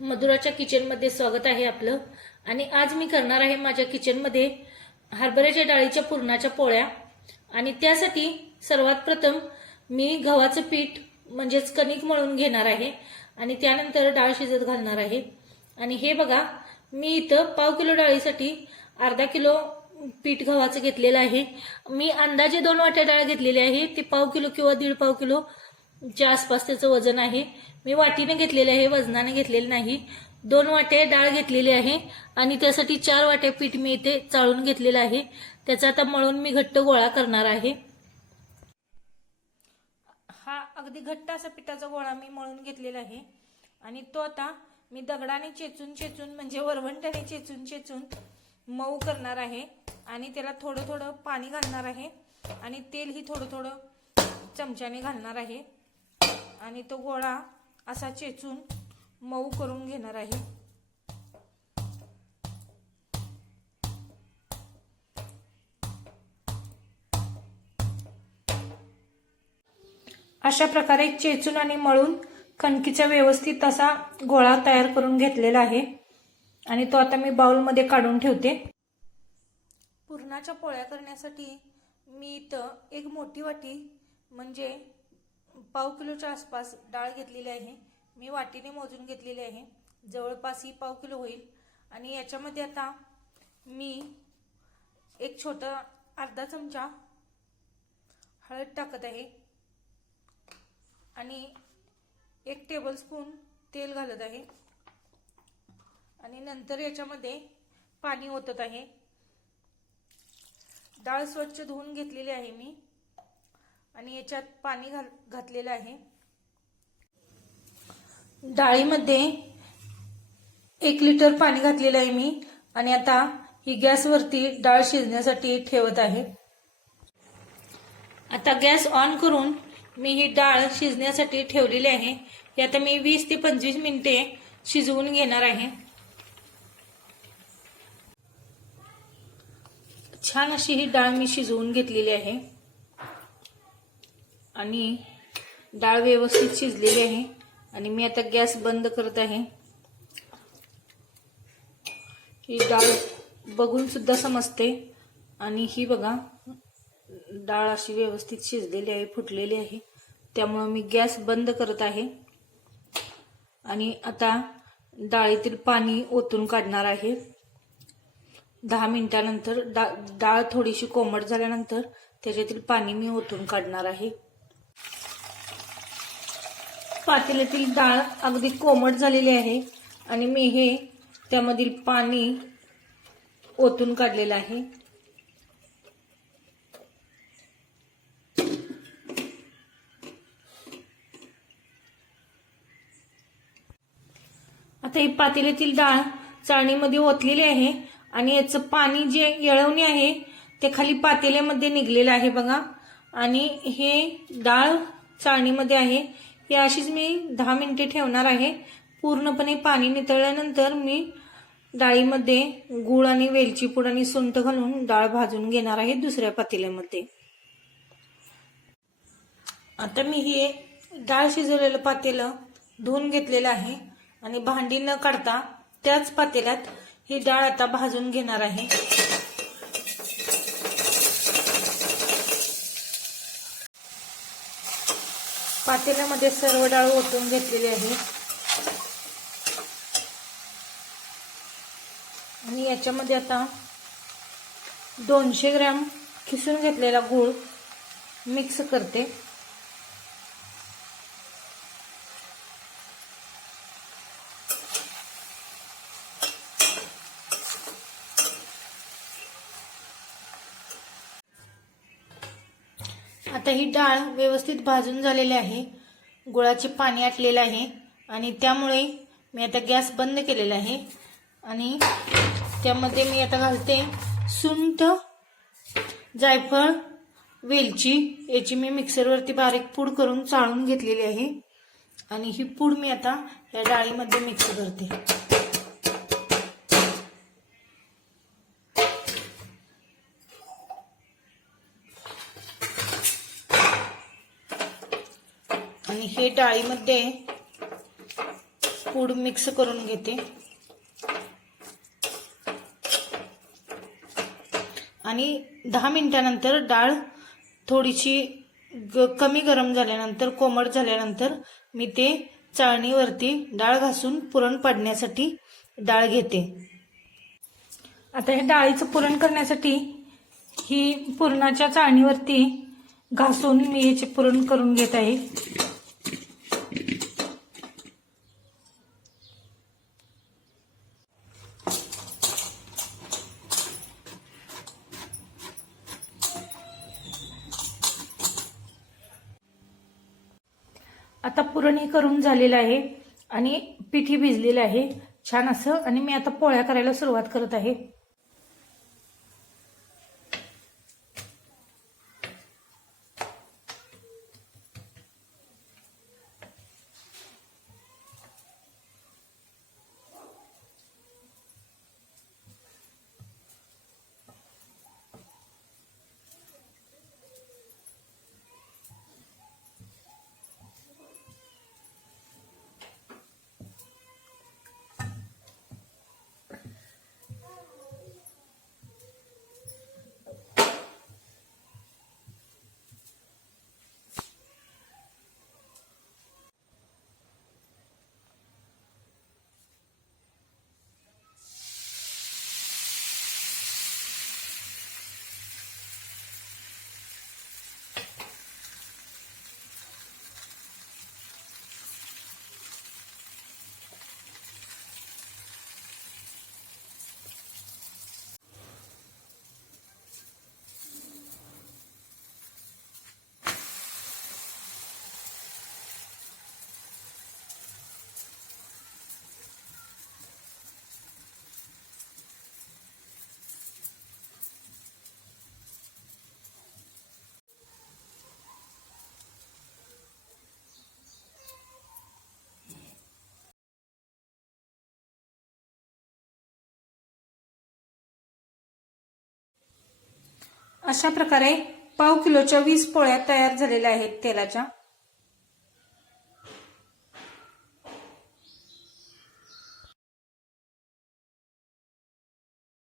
मधुराच्या किचनमध्ये स्वागत आहे आपलं. आणि आज मी करणार आहे माझ्या किचनमध्ये हरभऱ्याच्या डाळीच्या पुरणाच्या पोळ्या. आणि त्यासाठी सर्वात प्रथम मी गव्हाचं पीठ म्हणजेच कणिक मळून घेणार आहे. आणि त्यानंतर डाळ शिजत घालणार आहे. आणि हे बघा मी इथं पाव किलो डाळीसाठी अर्धा किलो पीठ गव्हाचं घेतलेलं आहे. मी अंदाजे दोन वाट्या डाळ घेतलेली आहे. ती पाव किलो किंवा दीड पाव किलो च्या आसपास त्याचं वजन आहे मी वाटीने घेतलेले आहे वजनाने घेतलेले नाही. दोन वाटे डाळ घेतलेली आहे आणि त्यासाठी चार वाटे पीठ मी इथे चाळून घेतलेलं आहे. त्याचा आता मळून मी घट्ट गोळा करणार आहे. हा अगदी घट्ट असा पिठाचा गोळा मी मळून घेतलेला आहे. आणि तो आता मी दगडाने चेचून चेचून म्हणजे वरवंट्याने चेचून चेचून मऊ करणार आहे. आणि त्याला थोडं थोडं पाणी घालणार आहे. आणि तेलही थोडं थोडं चमच्याने घालणार आहे. आणि तो गोळा असा चेचून मऊ करून घेणार आहे. अशा प्रकारे चेचून आणि मळून कणकीचा व्यवस्थित असा गोळा तयार करून घेतलेला आहे. आणि तो आता मी बाउलमध्ये काढून ठेवते. पुरणाच्या पोळ्या करण्यासाठी मी इथं एक मोठी वाटी म्हणजे पाव किलोच्या आसपास डाळ घेतलेली आहे. मी वाटीने मोजून घेतलेली आहे. जवळपास ही पाव किलो होईल. आणि याच्यामध्ये आता मी एक छोटा अर्धा चमचा हळद टाकत आहे. आणि एक टेबलस्पून तेल घालत आहे. आणि नंतर याच्यामध्ये पाणी ओतत आहे. डाळ स्वच्छ धुवून घेतलेली आहे मी. आणि याच्यात पाणी घाल घातलेलं आहे. डाळीमध्ये एक लिटर पाणी घातलेलं आहे मी. आणि आता ही गॅसवरती डाळ शिजण्यासाठी ठेवत आहे. आता गॅस ऑन करून मी ही डाळ शिजण्यासाठी ठेवलेली आहे. ही आता मी वीस ते पंचवीस मिनिटे शिजवून घेणार आहे. छान अशी ही डाळ मी शिजवून घेतलेली आहे. आणि डाळ व्यवस्थित शिजलेली आहे. आणि मी आता गॅस बंद करत आहे. ही डाळ बघून सुद्धा समजते. आणि ही बघा डाळ अशी व्यवस्थित शिजलेली आहे फुटलेली आहे. त्यामुळं मी गॅस बंद करत आहे. आणि आता डाळीतील पाणी ओतून काढणार आहे. दहा मिनिटानंतर डा डाळ थोडीशी कोमट झाल्यानंतर त्याच्यातील पाणी मी ओतून काढणार आहे. पातेल्यातील डाळ अगदी कोमट झालेली आहे आणि मी हे त्यामधील पाणी ओतून काढलेलं आहे. आता ही पातेल्यातील डाळ चाळणीमध्ये ओतलेली आहे आणि याचं पाणी जे येळवणे आहे ते खाली पातेल्यामध्ये निघलेलं आहे बघा. आणि हे डाळ चाळणीमध्ये आहे. ही अशीच मी दहा मिनिटे ठेवणार आहे. पूर्णपणे पाणी नितळल्यानंतर मी डाळीमध्ये गूळ आणि वेलची पूड आणि सुंठ घालून डाळ भाजून घेणार आहे दुसऱ्या पातेल्यामध्ये. आता मी हे डाळ शिजवलेलं पातेलं धुवून घेतलेलं आहे आणि भांडी न काढता त्याच पातेल्यात ही डाळ आता भाजून घेणार आहे. पातेल्यामध्ये सर्व डाळ ओतून घेतलेली आहे. आणि याच्यामध्ये आता दोनशे ग्रॅम खिसून घेतलेला गूळ मिक्स करते. आता ही डाळ व्यवस्थित भाजून झालेली आहे. गुळाचे पाणी आटलेलं आहे. आणि त्यामुळे मी आता गॅस बंद केलेला आहे. आणि त्यामध्ये मी आता घालते सुंठ जायफळ वेलची. याची मी मिक्सरवरती बारीक पूड करून चाळून घेतलेली आहे. आणि ही पूड मी आता या डाळीमध्ये मिक्स करते. आणि हे डाळीमध्ये पूड मिक्स करून घेते. आणि दहा मिनिटानंतर डाळ थोडीशी ग कमी गरम झाल्यानंतर कोमट झाल्यानंतर मी ते चाळणीवरती डाळ घासून पुरण पाडण्यासाठी डाळ घेते. आता हे डाळीचं पुरण करण्यासाठी ही पुरणाच्या चाळणीवरती घासून मी याचे पुरण करून घेत आहे. आता पुरणही करून झालेलं आहे आणि पिठी भिजलेलं आहे. छान असं. आणि मी आता पोळ्या करायला सुरुवात करत आहे. अशा प्रकारे पाव किलोच्या वीस पोळ्या तयार झालेल्या आहेत तेलाच्या.